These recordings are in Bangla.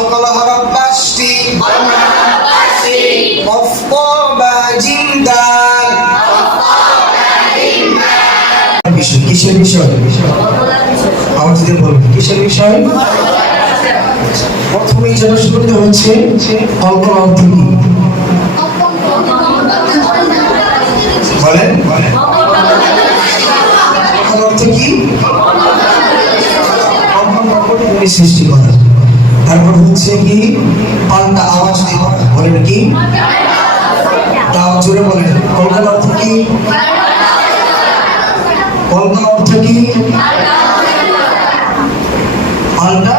কলকলা হরফ 5টি কফ ক বা জিম দাল বিষয় কিসের বিষয় আমার যদি বলবেন কিসের বিষয় প্রথমেই যেটা শুরুতে হচ্ছে কলকলা অর্থ কি বলেন অর্থ কি সৃষ্টি করা তারপর হচ্ছে কি পাল্টা আওয়াজ দেওয়া বলেন কি তাও জোরে বলেন কলকাতা অর্থ কি কলকাতা অর্থ কি পাল্টা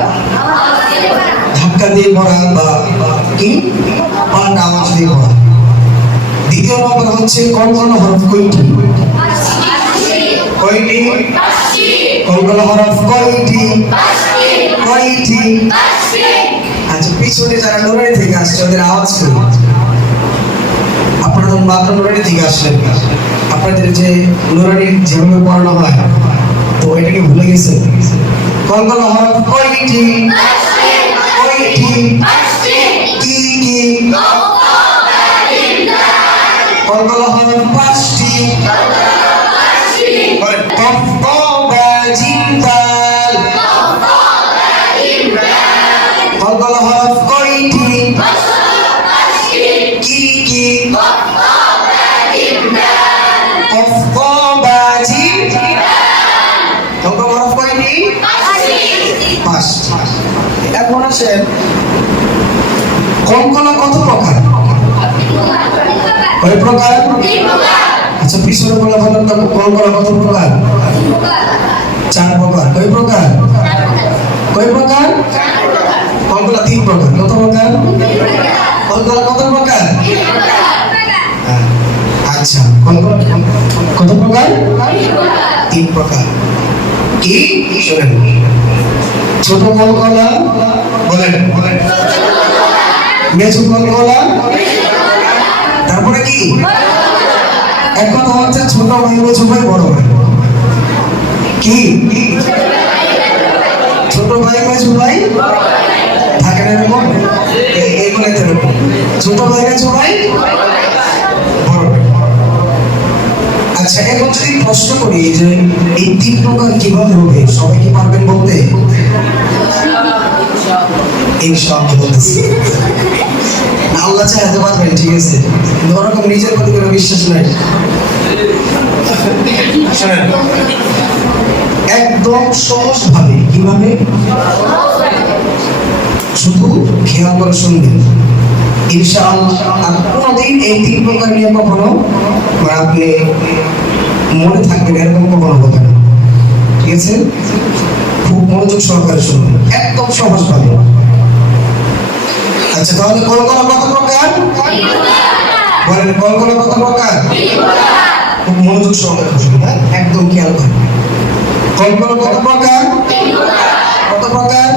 ধাক্কা দিয়ে পড়া বা কি পাল্টা আওয়াজ দিয়ে পড়া দ্বিতীয় নম্বর হচ্ছে কলকাতা হরফ কয়টি কয়টি কলকাতা হরফ কয়টি কয়টি আচ্ছা পিছনে যারা নুরানি থেকে আসছে ওদের আওয়াজ করি আপনারা মাত্র নুরানি থেকে আসলেন আপনাদের যে নুরানি যেভাবে পড়ানো হয় তো এটাকে ভুলে গেছে কলকাতা হরফ কয়টি কয়টি কি কি কলকাতা হরফ 5টি কফ ক বা জিম দাল কলকলা হরফ কয়টি কি কি কফ ক বা জিম কলকলা হরফ কয়টি 5টি এখন আসেন কলকলা কত প্রকার কয় প্রকার আচ্ছা পিছনে বলে বলেন তো কলকলা কত প্রকার 4 প্রকার কয় প্রকার কয় প্রকার কলকলা 3 প্রকার কত প্রকার কলকলা কত প্রকার আচ্ছা কলকলা কত প্রকার 3 প্রকার কি শুনেন ছোট কলকলা বলেন মেজু কলকলা তারপরে কি এখন হচ্ছে ছোট ভাই মেজু ভাই বড় ভাই কি ছোট ভাই মেজু ভাই থাকে না এরকম এগুলো এরকম ছোট ভাই মেজু ভাই বড় ভাই আচ্ছা এখন যদি প্রশ্ন করি যে এই 3 প্রকার কিভাবে হবে সবাই কি পারবেন বলতে ইনশাআল্লাহ বলতেছি আল্লাহ চাইতে পারবেন ঠিক আছে কিন্তু ওরকম নিজের প্রতি কোনো বিশ্বাস নাই একদম সহজ ভাবে কিভাবে শুধু খেয়াল করে শুনবেন ইনশাআল্লাহ আর কোনোদিন এই 3 প্রকার নিয়ে কখনো আপনি মনে থাকবেন এরকম কখনো হবে না ঠিক আছে খুব মনোযোগ সহকারে শুনবেন একদম সহজ ভাবে আচ্ছা তাহলে কলকলা কত প্রকার বলেন কলকলা কত প্রকার খুব মনোযোগ সহকারে শুনবেন একদম খেয়াল করবেন কলকলা কত প্রকার কত প্রকার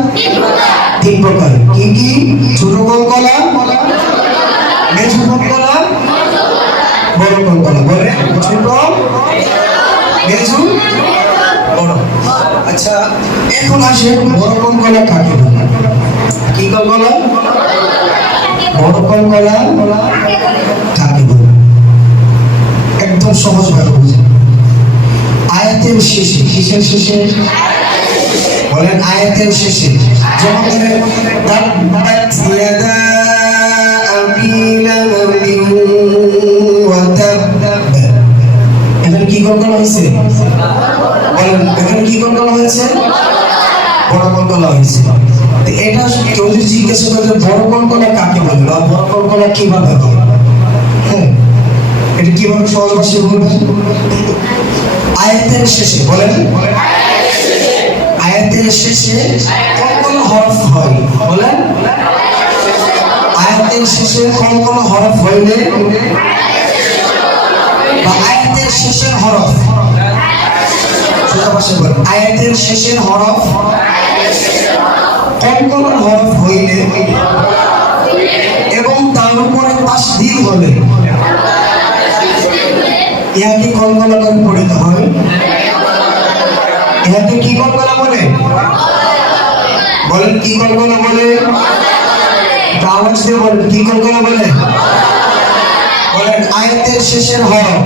3 প্রকার কি কি ছোট কলকলা মেজু কলকলা বড় কলকলা বলে ছোট মেজু বড় আচ্ছা এখন আসেন বড় কলকলা কাকে বলে কি কলকলা বড় কলকলা কাকে বলে একদম সহজ ভাবে বুঝেন আয়াতের শেষে কিসের শেষে বলেন আয়াতের শেষে যখন তাব্বাত ইয়াদা আবি লাহাবিন ওয়া তাব এখানে কি কলকলা হয়েছে বলেন এখানে কি কলকলা হয়েছে বড় কলকলা হয়েছে তো এটা কেউ যদি জিজ্ঞাসা করে বড় কলকলা কাকে বলে বা বড় কলকলা কিভাবে হয় হ্যাঁ এটা কিভাবে সহজ ভাষায় বলবেন আয়াতের শেষে বলেন আয়াতের শেষে কোন হরফ হয় বলেন আয়াতের শেষে কোন হরফ হইলে বা আয়াতের শেষের হরফ সোজা ভাষায় বলেন আয়াতের শেষের হরফ কোন হরফ হইলে এবং তার উপরে তাসদীদ হলে ইহাকে কলকলা করে পড়িতে হয় ইহাকে কি কলকলা বলে বলেন কি কলকলা বলে আওয়াজ দিয়ে বলেন কি কলকলা বলে? বলেন আয়াতের শেষের হরফ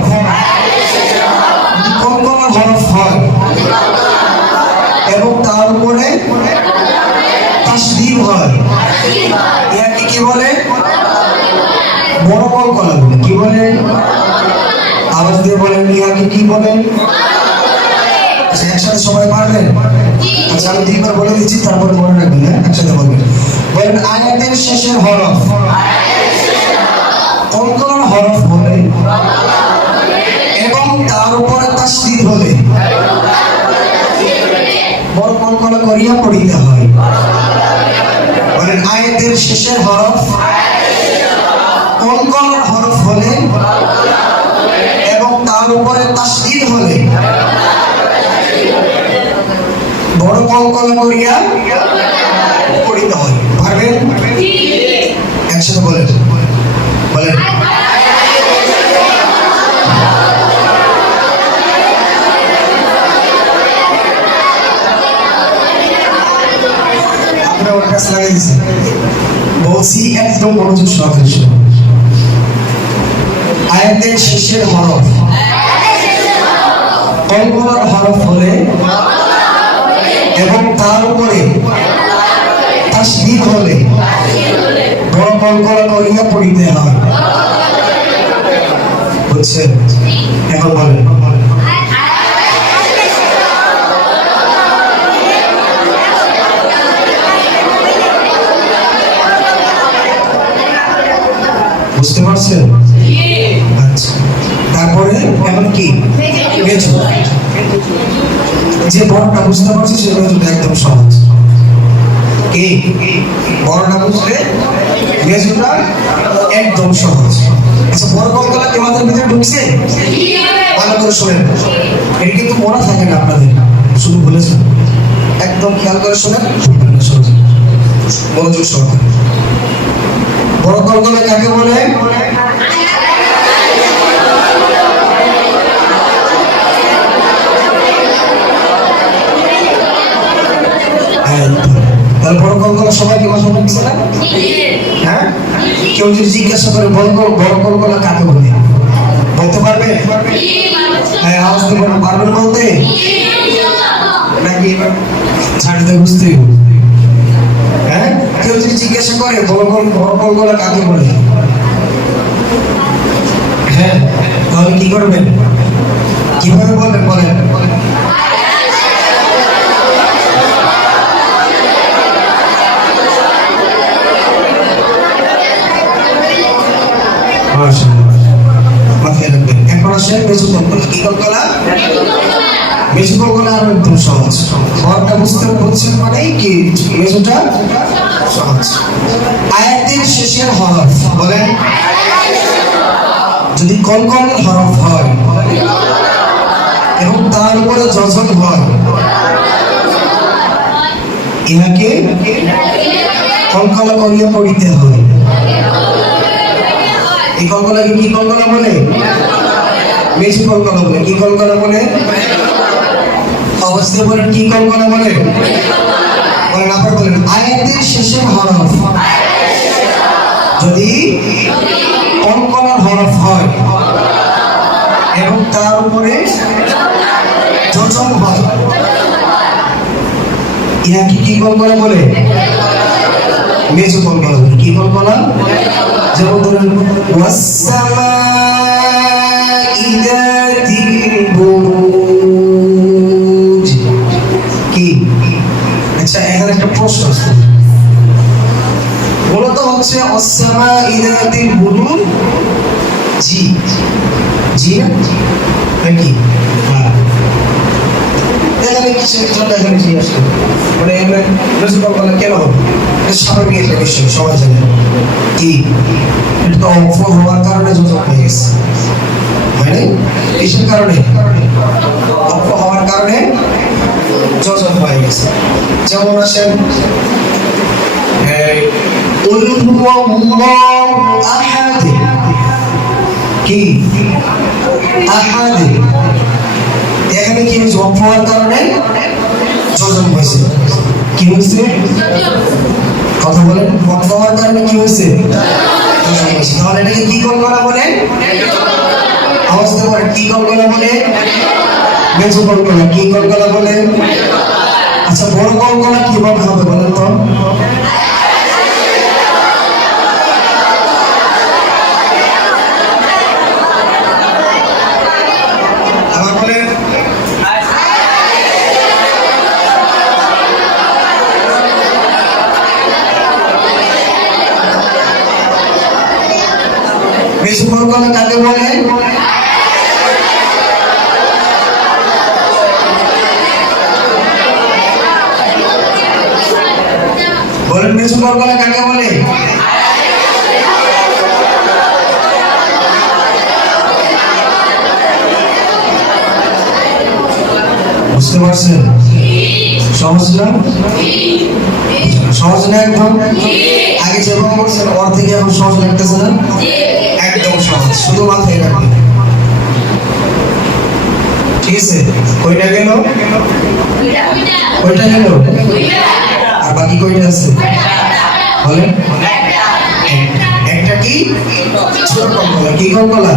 কলকলা হরফ হয় এবং তার উপরে তাসদীদ হয়, ইয়াকে কি বলে? বড় কলকলা বলে। কি বলে? আওয়াজ দিয়ে বলেন ইয়াকে কি বলে? আচ্ছা একসাথে সবাই পারবেন? আচ্ছা আমি দুইবার বলে দিচ্ছি, তারপর মনে রাখবেন। হ্যাঁ, একসাথে বলবেন। বলেন আয়াতের শেষের হরফ কলকলার হরফ হলে এবং তার উপরে তাসদীদ হলে বড় কলকলা করিয়া পড়িতে হয়। বলেন আয়াতের শেষের হরফ কলকলার হরফ হলে এবং তার উপরে তাসদীদ হলে বড় কলকলা করিয়া পড়িতে হয়। পারবেন? একসাথে বলেন। বলেন আপনারা ওর কাছে লাগাই দিচ্ছেন। বলছি একদম মনোযোগ সহকারে শুনুন। আয়াতের শেষের হরফ কলকলার হরফ হলে এবং তার উপরে তাসদীদ হলে বড় কলকলা করিয়া পড়িতে হয়। বুঝছেন? এখন বলেন বুঝতে পারছেন? আচ্ছা তারপরে এখন কি মেজু, যে বড়টা বুঝতে পারছে সে মেজুটা একদম সহজ। কি বড়টা বুঝলে মেজুটা একদম সহজ। আচ্ছা বড় কলকলা কি মাথার ভিতরে ঢুকছে? ভালো করে শোনেন, এটা কিন্তু মনে থাকে না আপনাদের, শুধু বলেছেন। একদম খেয়াল করে শোনেন, মনোযোগ সহকারে। বড় কলকলা কাকে বলে? তাহলে বড় কলকলা সবাইকে মাথা ঢুকছে না? হ্যাঁ, কেউ যদি জিজ্ঞাসা করে বড় কলকলা কাকে বলে বলতে পারবে? হ্যাঁ আওয়াজ দিয়ে বলুন, পারবেন বলতে? নাকি ছাড়তে বুঝতে? হ্যাঁ, কেউ যদি জিজ্ঞাসা করে বড় কলকলা কাকে বলে, হ্যাঁ তাহলে কি করবেন? কিভাবে বলবেন? বলেন মাথায় রাখবেন। এখন আসেন মেজু কলকলা। কি কলকলা? মেজু কলকলা আরো একদম সহজ। বড়টা বুঝতে বলছেন মানে কি মেজুটা সহজ। আয়াতের শেষের হরফ বলেন যদি কলকলার হরফ হয় এবং তার উপরে যজম হয়, ইহাকে কলকলা করিয়া পড়িতে হয়। এই কলকলাকে কি কলকলা বলে? মেজু কলকলা বলে। কি কলকলা বলে? অবস্থা বলেন কি কলকলা বলে? বলেন আবার বলেন আয়াতের শেষের হরফ যদি কলকলার হরফ হয় এবং তার উপরে যজম হয়, ইহাকে কি কলকলা বলে? মেজু কলকলা বলে। কি কলকলা? যেমন ধরেন ওয়াসসামাই যাতিল বুরুজ। কি? আচ্ছা এখানে একটা প্রশ্ন আছে, মূলত হচ্ছে ওয়াসসামাই যাতিল বুরুজ জি জি নাকি? হ্যাঁ, এখানে কিসের জন্য এখানে জি আসলো? মানে এখানে মেজু কলকলা কেন হবে? স্বাভাবিক একটা বিষয়, সবাই জানে। কি? এটা তো অফ হওয়ার কারণে যজম হয়ে গেছে, মানে কিসের কারণে? অফ হওয়ার কারণে যজম হয়ে গেছে। যেমন আসেন কুল হুয়াল্লাহু আহাদ। কি? আহাদ। এখানে কি অফ হওয়ার কারণে যজম হয়েছে। কি হয়েছে? কথা বলেন, বন্ধ হওয়ার কারণে কি হয়েছে? তাহলে এটাকে কি কলকলা বলে? অবস্থা করে কি কলকলা বলে? মেজো কলকলা। কি কলকলা বলে? আচ্ছা, বড় কলকলা কিভাবে হবে বলেন তো? আবার বলেন। মেজো কলকলা কাকে বলে? বলেন, মেজো কলকলা কাকে বলে? বুঝতে পারছেন? সহজ না? সহজ না একদম? আগে যেরকম করছেন ওর থেকে এখন সহজ লাগতেছে না? একদম সহজ, শুধু মাথায় রাখবেন। ঠিক আছে? কয়টা গেল? কয়টা গেল? আর বাকি কয়টা আছে? বলেন। একটা কি? ছোট কলকলা। কি কলকলা?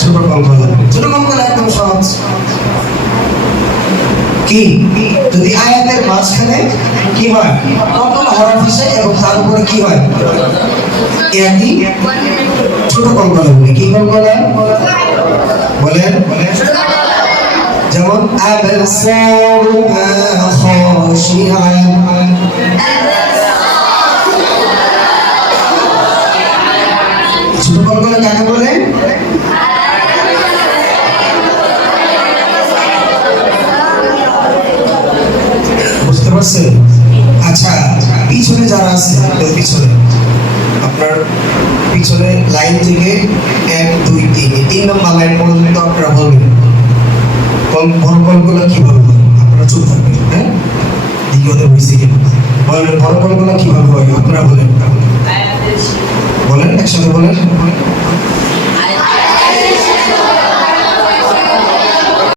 ছোট কলকলা। ছোট কলকলা একদম সহজ। কি যদি আয়াতের মাঝখানে কি হয়? কলকলা হরফ আসে এবং তার উপরে কি হয়? একই ছোট কলকলা বলে। কি কলকলা? বলেন। যেমন আবসারুহা খাশিআ। ছোট কলকলা কাকে বলে? বুঝতে পারছেন? আচ্ছা, পিছনে যারা আছে পিছনে, আপনার পিছনে লাইন থেকে 1 2 3 নম্বর লাইন পর্যন্ত আপনারা বলবেন বড় কলকলা কিভাবে হয়। আপনারা চুপ থাকবেন, হ্যাঁ? দিকে ওদের বুঝতে গেলে বলেন, বড় কলকলা কিভাবে হয় আপনারা বলেন। বলেন, একসাথে বলেন।